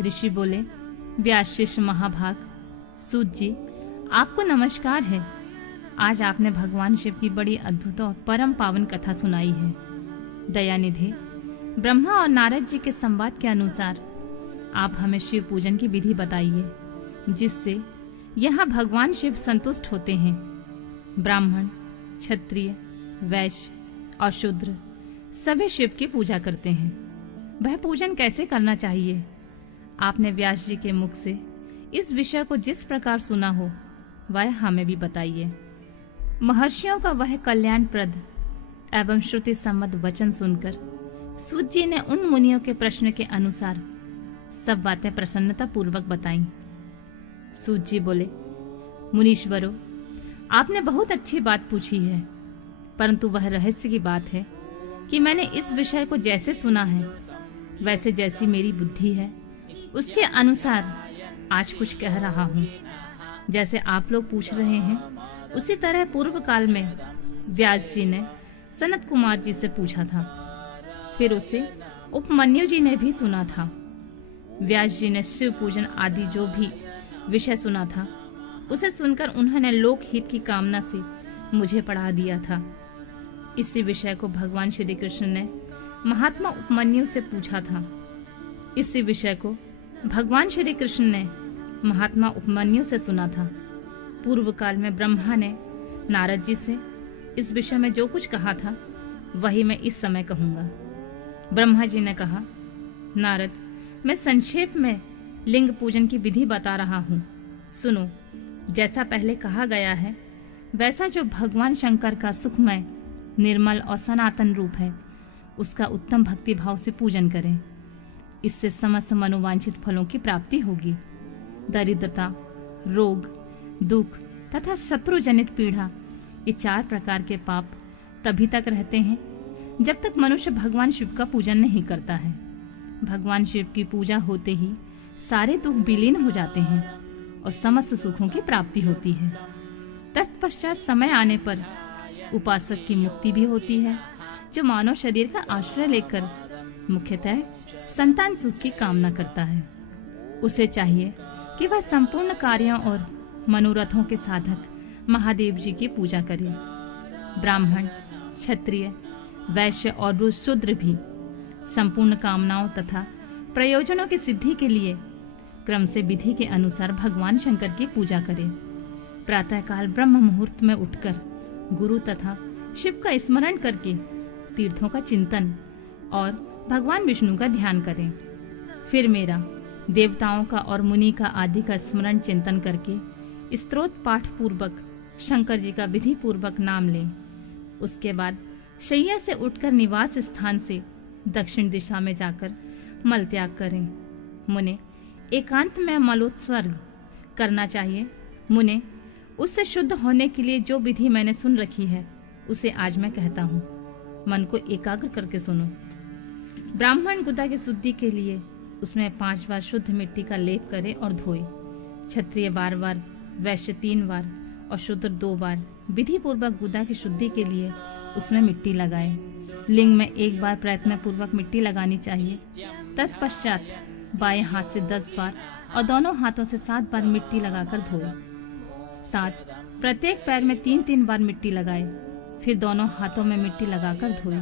ऋषि बोले, व्यास शिष्य महाभाग, सूत जी, आपको नमस्कार है। आज आपने भगवान शिव की बड़ी अद्भुत और परम पावन कथा सुनाई है। दयानिधि, ब्रह्मा और नारद जी के संवाद के अनुसार आप हमें शिव पूजन की विधि बताइए, जिससे यहाँ भगवान शिव संतुष्ट होते हैं। ब्राह्मण, क्षत्रिय, वैश्य और शूद्र सभी शिव की पूजा करते हैं। वह पूजन कैसे करना चाहिए? आपने व्यास जी के मुख से इस विषय को जिस प्रकार सुना हो, वह हमें भी बताइए। महर्षियों का वह कल्याणप्रद एवं श्रुति सम्मत वचन सुनकर सूत जी ने उन मुनियों के प्रश्न के अनुसार सब बातें प्रसन्नता पूर्वक बताईं। सूत जी बोले, मुनीश्वरों, आपने बहुत अच्छी बात पूछी है, परंतु वह रहस्य की बात है कि मैंने इस विषय को जैसे सुना है, वैसे जैसी मेरी बुद्धि है, उसके अनुसार आज कुछ कह रहा हूँ। जैसे आप लोग पूछ रहे हैं, उसी तरह पूर्व काल में व्यास जी ने सनत कुमार जी से पूछा था। फिर उसे उपमन्यु जी ने भी सुना था। व्यास जी ने शिव पूजन आदि जो भी विषय सुना था, उसे सुनकर उन्होंने लोकहित की कामना से मुझे पढ़ा दिया था। इसी विषय को भगवान श्री कृष्ण ने महात्मा उपमन्यु से पूछा था। इसी विषय को भगवान श्री कृष्ण ने महात्मा उपमन्यु से सुना था। पूर्व काल में ब्रह्मा ने नारद जी से इस विषय में जो कुछ कहा था, वही मैं इस समय कहूंगा। ब्रह्मा जी ने कहा, नारद, मैं संक्षेप में लिंग पूजन की विधि बता रहा हूँ, सुनो। जैसा पहले कहा गया है, वैसा जो भगवान शंकर का सुखमय, निर्मल और सनातन रूप है, उसका उत्तम भक्ति भाव से पूजन करें। इससे समस्त मनोवांछित फलों की प्राप्ति होगी। दरिद्रता, रोग, दुख तथा शत्रु जनित पीड़ा, ये 4 प्रकार के पाप तभी तक रहते हैं जब तक मनुष्य भगवान शिव का पूजन नहीं करता है। भगवान शिव की पूजा होते ही सारे दुख विलीन हो जाते हैं और समस्त सुखों की प्राप्ति होती है। तत्पश्चात समय आने पर उपासक की मुक्ति भी होती है, जो मानव शरीर का आश्रय लेकर मुख्यतः संतान सुख की कामना करता है। उसे चाहिए कि वह संपूर्ण कार्यों और मनोरथों के साधक महादेव जी की पूजा करे। ब्राह्मण, क्षत्रिय, वैश्य और शूद्र भी संपूर्ण कामनाओं तथा प्रयोजनों की सिद्धि के लिए क्रम से विधि के अनुसार भगवान शंकर की पूजा करें। प्रातःकाल ब्रह्म मुहूर्त में उठकर गुरु तथा शिव का स्मरण करके तीर्थों का चिंतन और भगवान विष्णु का ध्यान करें। फिर मेरा, देवताओं का और मुनि का आदि का स्मरण चिंतन करके स्तोत्र पाठ पूर्वक शंकर जी का विधि पूर्वक नाम लें। उसके बाद शैया से उठकर निवास स्थान से दक्षिण दिशा में जाकर मल त्याग करें। मुने, एकांत में मलोत्सर्ग करना चाहिए। मुने, उससे शुद्ध होने के लिए जो विधि मैंने सुन रखी है, उसे आज मैं कहता हूँ। मन को एकाग्र करके सुनो। ब्राह्मण गुदा की शुद्धि के लिए उसमें 5 बार शुद्ध मिट्टी का लेप करे और धोए। क्षत्रिय 12 बार, वैश्य 3 बार और शूद्र 2 बार विधि पूर्वक गुदा की शुद्धि के लिए उसमें मिट्टी लगाए। लिंग में 1 बार प्रयत्न पूर्वक मिट्टी लगानी चाहिए। तत्पश्चात बाएं हाथ से 10 बार और दोनों हाथों से 7 बार मिट्टी लगाकर धोए। 7 प्रत्येक पैर में 3-3 बार मिट्टी लगाए। फिर दोनों हाथों में मिट्टी लगाकर धोए।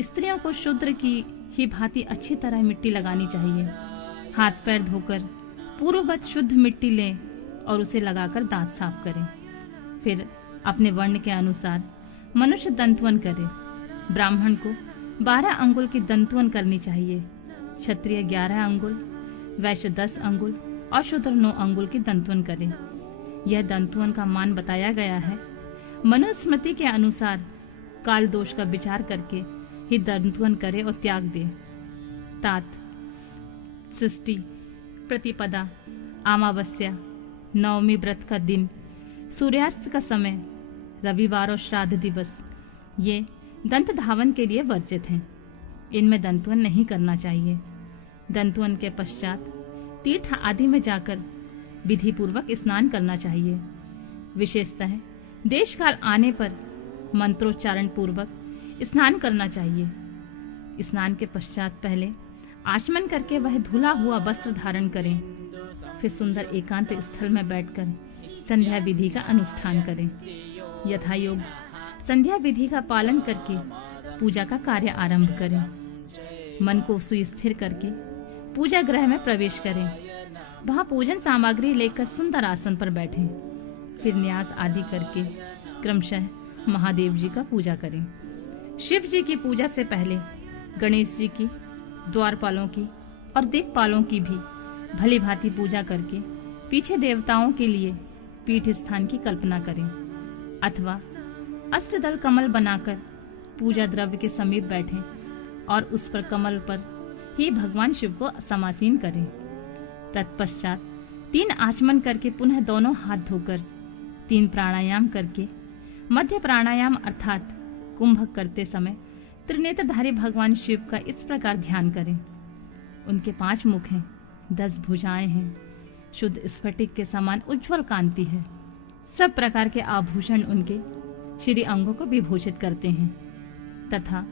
स्त्रियों को शूद्र की ही भांति अच्छी तरह मिट्टी लगानी चाहिए। हाथ पैर धोकर पूर्ववत शुद्ध मिट्टी लें और उसे लगाकर दांत साफ करें। फिर अपने वर्ण के अनुसार मनुष्य दंतवन करे। ब्राह्मण को 12 अंगुल की दंतवन करनी चाहिए। क्षत्रिय 11 अंगुल, वैश्य 10 अंगुल और शूद्र 9 अंगुल की दंतवन करे। यह दंतवन का मान बताया गया है। मनुस्मृति के अनुसार काल दोष का विचार करके ही दंतवन करे और त्याग दे। तात, षष्ठी, प्रतिपदा, अमावस्या, नवमी व्रत का दिन, सूर्यास्त का समय, रविवार और श्राद्ध दिवस, ये दंत धावन के लिए वर्जित हैं। इनमें दंतवन नहीं करना चाहिए। दंतवन के पश्चात तीर्थ आदि में जाकर विधि पूर्वक स्नान करना चाहिए। विशेषतः देश काल आने पर मंत्रोच्चारण पूर्वक स्नान करना चाहिए। स्नान के पश्चात पहले आचमन करके वह धुला हुआ वस्त्र धारण करें। फिर सुंदर एकांत स्थल में बैठकर संध्या विधि का अनुष्ठान करें। यथा योग संध्या विधि का पालन करके पूजा का कार्य आरंभ करें। मन को सुस्थिर करके पूजा गृह में प्रवेश करें। वहां पूजन सामग्री लेकर सुंदर आसन पर बैठें। फिर न्यास आदि करके क्रमशः महादेव जी का पूजा करें। शिव जी की पूजा से पहले गणेश जी की, द्वारपालों की और दिक्पालों की भी भली भांति पूजा करके पीछे देवताओं के लिए पीठ स्थान की कल्पना करें, अथवा अष्टदल कमल बनाकर पूजा द्रव्य के समीप बैठें और उस पर कमल पर ही भगवान शिव को समासीन करें। तत्पश्चात 3 आचमन करके पुनः दोनों हाथ धोकर 3 प्राणायाम करके मध्य प्राणायाम अर्थात कुंभक करते समय त्रिनेत्रधारी भगवान शिव का इस प्रकार ध्यान करें। उनके 5 मुख हैं, 10 भुजाएं हैं, शुद्ध स्फटिक के समान उज्जवल कांति है। सब प्रकार के आभूषण उनके श्री अंगों को विभूषित करते हैं तथा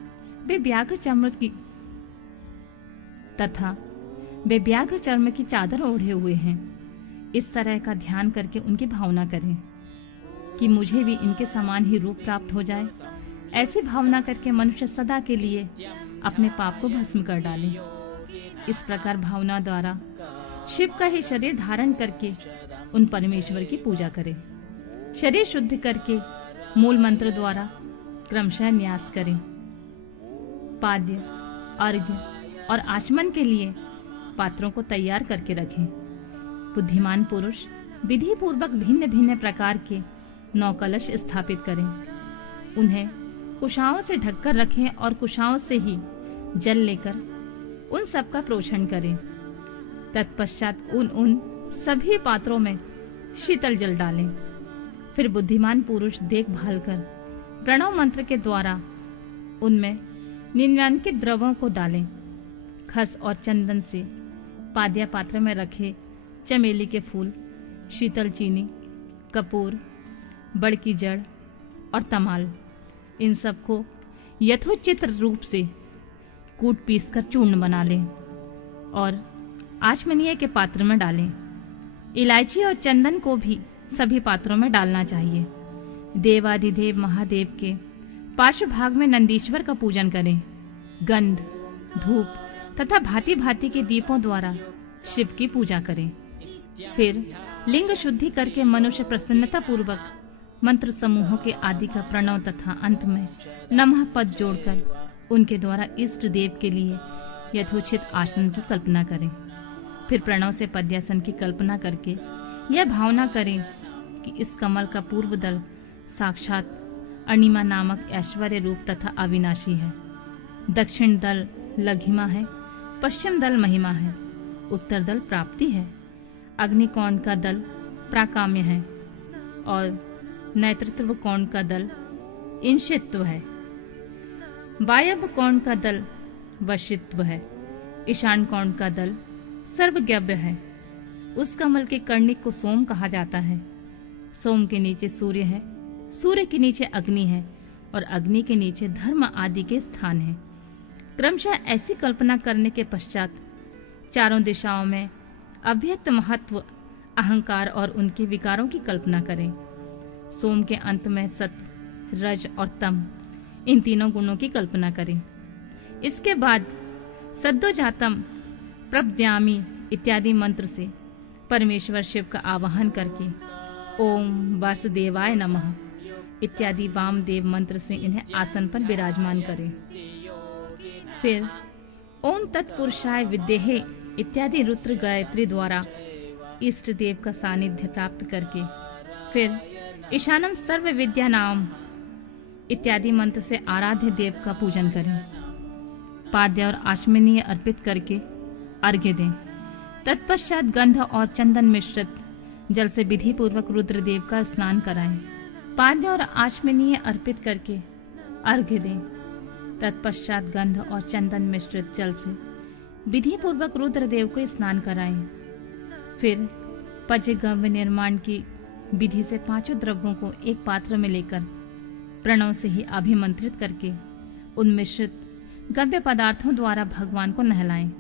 वे व्याघ्र चर्म की चादर ओढ़े हुए हैं। इस तरह का ध्यान करके उनकी भावना करें कि मुझे भी इनके समान ही रूप प्राप्त हो जाए। ऐसी भावना करके मनुष्य सदा के लिए अपने पाप को भस्म कर डाले। इस प्रकार भावना द्वारा शिव का ही शरीर धारण करके उन परमेश्वर की पूजा करें। शरीर शुद्ध करके मूल मंत्र द्वारा क्रमशः न्यास करें। पाद्य, अर्घ्य और आचमन के लिए पात्रों को तैयार करके रखें। बुद्धिमान पुरुष विधि पूर्वक भिन्न भिन्न प्रकार के 9 कलश स्थापित करें। उन्हें कुशाओं से ढककर रखें और कुशाओं से ही जल लेकर उन सब का प्रोक्षण करें। तत्पश्चात उन सभी पात्रों में शीतल जल डालें। फिर बुद्धिमान पुरुष देखभाल कर प्रणव मंत्र के द्वारा उनमें 99 द्रवों को डालें। खस और चंदन से पाद्या पात्र में रखे चमेली के फूल, शीतल चीनी, कपूर, बड़ की जड़ और तमाल, इन सबको यथोचित रूप से कूट पीस कर चूर्ण बना लें और आचमनीय के पात्र में डालें। इलायची और चंदन को भी सभी पात्रों में डालना चाहिए। देवादिदेव महादेव के पार्श्व भाग में नंदीश्वर का पूजन करें। गंध, धूप तथा भांति भांति के दीपों द्वारा शिव की पूजा करें। फिर लिंग शुद्धि करके मनुष्य प्रसन्नता पूर्वक मंत्र समूहों के आदि का प्रणव तथा अंत में नमः पद जोड़कर उनके द्वारा इष्ट देव के लिए यथोचित आसन की कल्पना करें। फिर प्रणव से पद्यासन की कल्पना करके यह भावना करें कि इस कमल का पूर्व दल साक्षात अणिमा नामक ऐश्वर्य रूप तथा अविनाशी है, दक्षिण दल लघिमा है, पश्चिम दल महिमा है, उत्तर दल प्राप्ति है, अग्निकोण का दल प्राकाम्य है और नेतृत्व कोण का दल इंशित्व है, वायव्य कोण का दल वशित्व है, ईशान कोण का दल सर्वज्ञव्य है। उस कमल के कर्णिक को सोम कहा जाता है। सोम के नीचे सूर्य है, सूर्य के नीचे अग्नि है और अग्नि के नीचे धर्म आदि के स्थान है। क्रमशः ऐसी कल्पना करने के पश्चात चारों दिशाओं में अव्यक्त महत्व, अहंकार और उनके विकारों की कल्पना करें। सोम के अंत में सत्व, रज और तम, इन तीनों गुणों की कल्पना करें। इसके बाद सद्योजातम, प्रपद्यामि इत्यादि मंत्र से परमेश्वर शिव का आवाहन करके ओम वासुदेवाय नमः इत्यादि वामदेव मंत्र से इन्हें आसन पर विराजमान करें। फिर ओम तत्पुरुषाय विद्महे इत्यादि रुद्र गायत्री द्वारा इष्ट देव का सानिध्य प्राप्त करके फिर ईशानम सर्व विद्या नाम इत्यादि मंत्र से आराध्य देव का पूजन करें। पाद्य और आचमनीय अर्पित करके अर्घ्य दें। तत्पश्चात गंध और चंदन मिश्रित जल से विधि पूर्वक रुद्रदेव का स्नान कराएं। पाद्य और आचमनीय अर्पित करके अर्घ्य दें। तत्पश्चात गंध और चंदन मिश्रित जल से विधि पूर्वक रुद्रदेव को स्नान कराएं। फिर पंचगव्य निर्माण की विधि से 5 द्रव्यों को एक पात्र में लेकर प्रणव से ही अभिमंत्रित करके उन मिश्रित गव्य पदार्थों द्वारा भगवान को नहलाएं।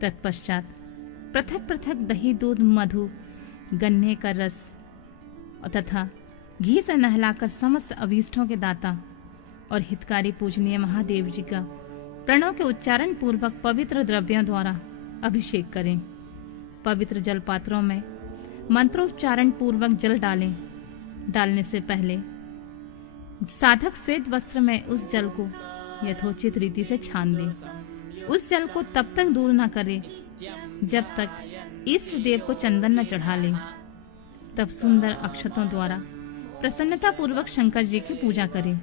तत्पश्चात पृथक पृथक दही, दूध, मधु, गन्ने का रस तथा घी से नहलाकर समस्त अभीष्टों के दाता और हितकारी पूजनीय महादेव जी का प्रणव के उच्चारण पूर्वक पवित्र द्रव्यों द्वारा अभिषेक करें। पवित्र जल पात्रों में मंत्रोच्चारण पूर्वक जल डालें। डालने से पहले साधक श्वेत वस्त्र में उस जल को यथोचित रीति से छान ले। उस जल को तब तक दूर न करे जब तक इष्ट देव को चंदन न चढ़ा ले। तब सुंदर अक्षतों द्वारा प्रसन्नता पूर्वक शंकर जी की पूजा करें।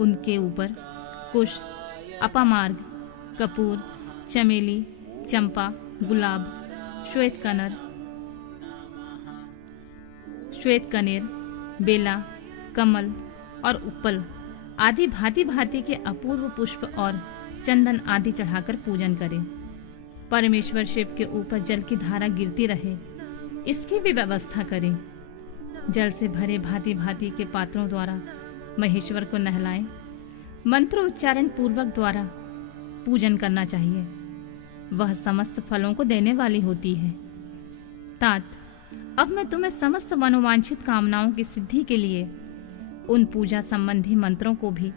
उनके ऊपर कुश, अपामार्ग, कपूर, चमेली, चंपा, गुलाब, श्वेत कनेर, बेला, कमल और उपल आदि भांति भांति के अपूर्व पुष्प और चंदन आदि चढ़ाकर पूजन करें। परमेश्वर शिव के ऊपर जल की धारा गिरती रहे, इसकी भी व्यवस्था करें। जल से भरे भांति भांति के पात्रों द्वारा महेश्वर को नहलाएं। मंत्रोच्चारण पूर्वक द्वारा पूजन करना चाहिए। वह समस्त फलों को देने वाली होती है। तात, अब मैं तुम्हें समस्त मनोवांछित कामनाओं की सिद्धि के लिए उन पूजा संबंधी मंत्रों को भी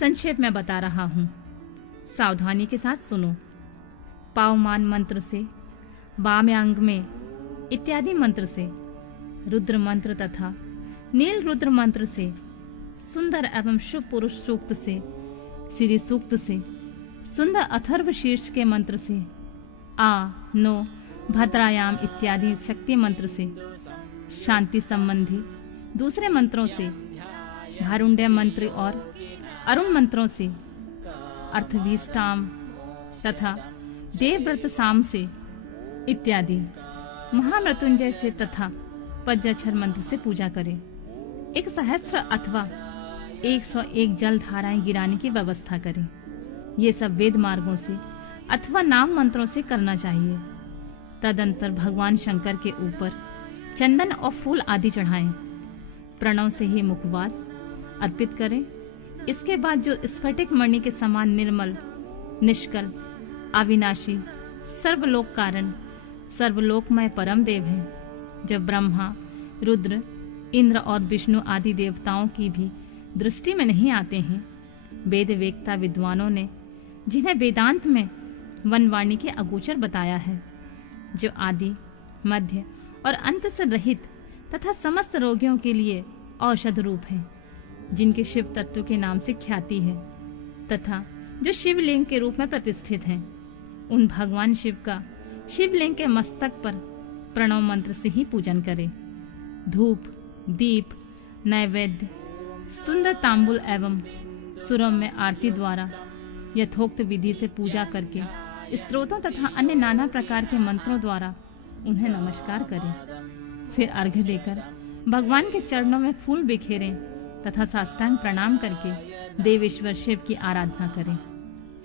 संक्षेप में बता रहा हूँ। सावधानी के साथ सुनो। पावमान मंत्र से, वाम्यांग में इत्यादि मंत्र से, रुद्र मंत्र तथा नील रुद्र मंत्र से, सुंदर एवं शुभ पुरुष सूक्त से, श्री सूक्त से, सुंदर अथर्व शीर्ष के मंत्र से, आ, नो, भद्रायाम इत्यादि शक्ति मंत्र से, शांति संबंधी दूसरे मंत्रों से, भारुण्डय मंत्र और अरुण मंत्रों से, अर्थवीष्टाम तथा देवव्रत साम से इत्यादि महामृत्युंजय से तथा पंचाक्षर मंत्र से पूजा करें। 1 सहस्त्र अथवा 101 जल धाराएं गिराने की व्यवस्था करें। ये सब वेद मार्गों से अथवा नाम मंत्रों से करना चाहिए। तदंतर भगवान शंकर के ऊपर चंदन और फूल आदि चढ़ाएं। प्रणव से ही मुखवास अर्पित करें। इसके बाद जो स्फटिक मणि के समान निर्मल, निष्कल, अविनाशी, सर्वलोक कारण, सर्वलोकमय परम देव है, जो ब्रह्मा, रुद्र, इंद्र और विष्णु आदि देवताओं की भी दृष्टि में नहीं आते हैं। वेद वेत्ता विद्वानों ने जिन्हें वेदांत में वनवाणी के अगोचर बताया है, जो आदि, मध्य और अंत से रहित तथा समस्त रोगियों के लिए औषध रूप है, जिनके शिव तत्व के नाम से ख्याति है तथा जो शिवलिंग के रूप में प्रतिष्ठित हैं। उन भगवान शिव का शिवलिंग के मस्तक पर प्रणव मंत्र से ही पूजन करें। धूप, दीप, नैवेद्य, सुंदर तांबुल एवं सुरम्य आरती द्वारा यथोक्त विधि से पूजा करके स्तोत्रों तथा अन्य नाना प्रकार के मंत्रों द्वारा उन्हें नमस्कार करें। फिर अर्घ्य देकर भगवान के चरणों में फूल बिखेरें तथा साष्टांग प्रणाम करके देवेश्वर शिव की आराधना करें।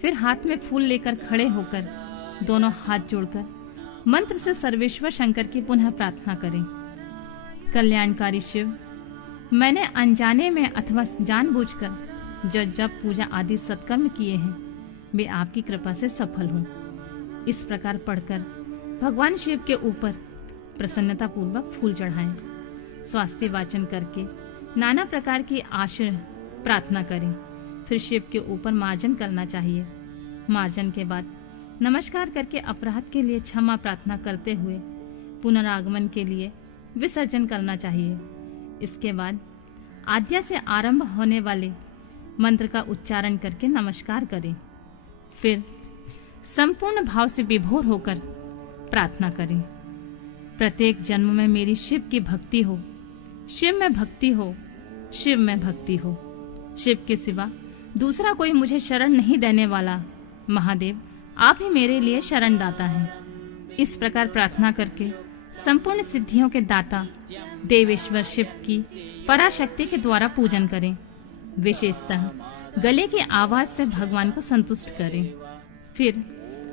फिर हाथ में फूल लेकर खड़े होकर दोनों हाथ जोड़कर मंत्र से सर्वेश्वर शंकर की पुनः प्रार्थना करें। कल्याणकारी शिव, मैंने अनजाने में अथवा जानबूझकर जो जब पूजा आदि सत्कर्म किए हैं, वे आपकी कृपा से सफल हों। इस प्रकार पढ़कर भगवान शिव के ऊपर प्रसन्नता पूर्वक फूल चढ़ाएं। स्वास्थ्य वाचन करके नाना प्रकार की आश्रय प्रार्थना करें। फिर शिव के ऊपर मार्जन करना चाहिए। मार्जन के बाद नमस्कार करके अपराध के लिए क्षमा प्रार्थना करते हुए पुनरागमन के लिए विसर्जन करना चाहिए। इसके बाद आद्या से आरंभ होने वाले मंत्र का उच्चारण करके नमस्कार करें। फिर संपूर्ण भाव से विभोर होकर प्रार्थना करें। प्रत्येक जन्म में मेरी शिव की भक्ति हो, शिव में भक्ति हो, शिव में भक्ति हो। शिव के सिवा दूसरा कोई मुझे शरण नहीं देने वाला। महादेव, आप ही मेरे लिए शरण दाता हैं। इस प्रकार प्रार्थना करके संपूर्ण सिद्धियों के दाता देवेश्वर शिव की पराशक्ति के द्वारा पूजन करें। विशेषतः गले की आवाज से भगवान को संतुष्ट करें। फिर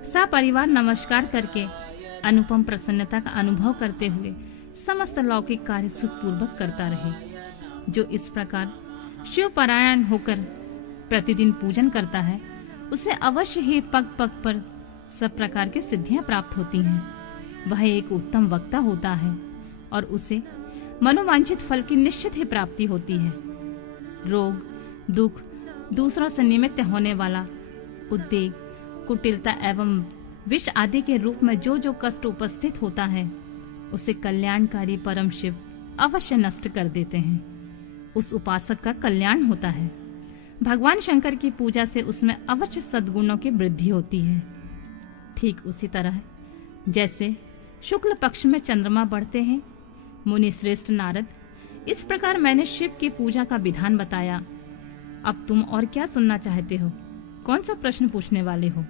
सपरिवार नमस्कार करके अनुपम प्रसन्नता का अनुभव करते हुए समस्त लौकिक कार्य सुखपूर्वक करता रहे। जो इस प्रकार शिव परायण होकर प्रतिदिन पूजन करता है, उसे अवश्य ही पग पग पर सब प्रकार की सिद्धियां प्राप्त होती हैं। वह एक उत्तम वक्ता होता है और उसे मनोवांछित फल की निश्चित ही प्राप्ति होती है। रोग, दुख, दूसरों से निमित्त होने वाला उद्वेग, कुटिलता एवं विष आदि के रूप में जो जो कष्ट उपस्थित होता है, उसे कल्याणकारी परम शिव अवश्य नष्ट कर देते हैं। उस उपासक का कल्याण होता है। भगवान शंकर की पूजा से उसमें अवश्य सद्गुणों की वृद्धि होती है। ठीक उसी तरह जैसे शुक्ल पक्ष में चंद्रमा बढ़ते हैं, मुनि श्रेष्ठ नारद, इस प्रकार मैंने शिव की पूजा का विधान बताया। अब तुम और क्या सुनना चाहते हो? कौन सा प्रश्न पूछने वाले हो?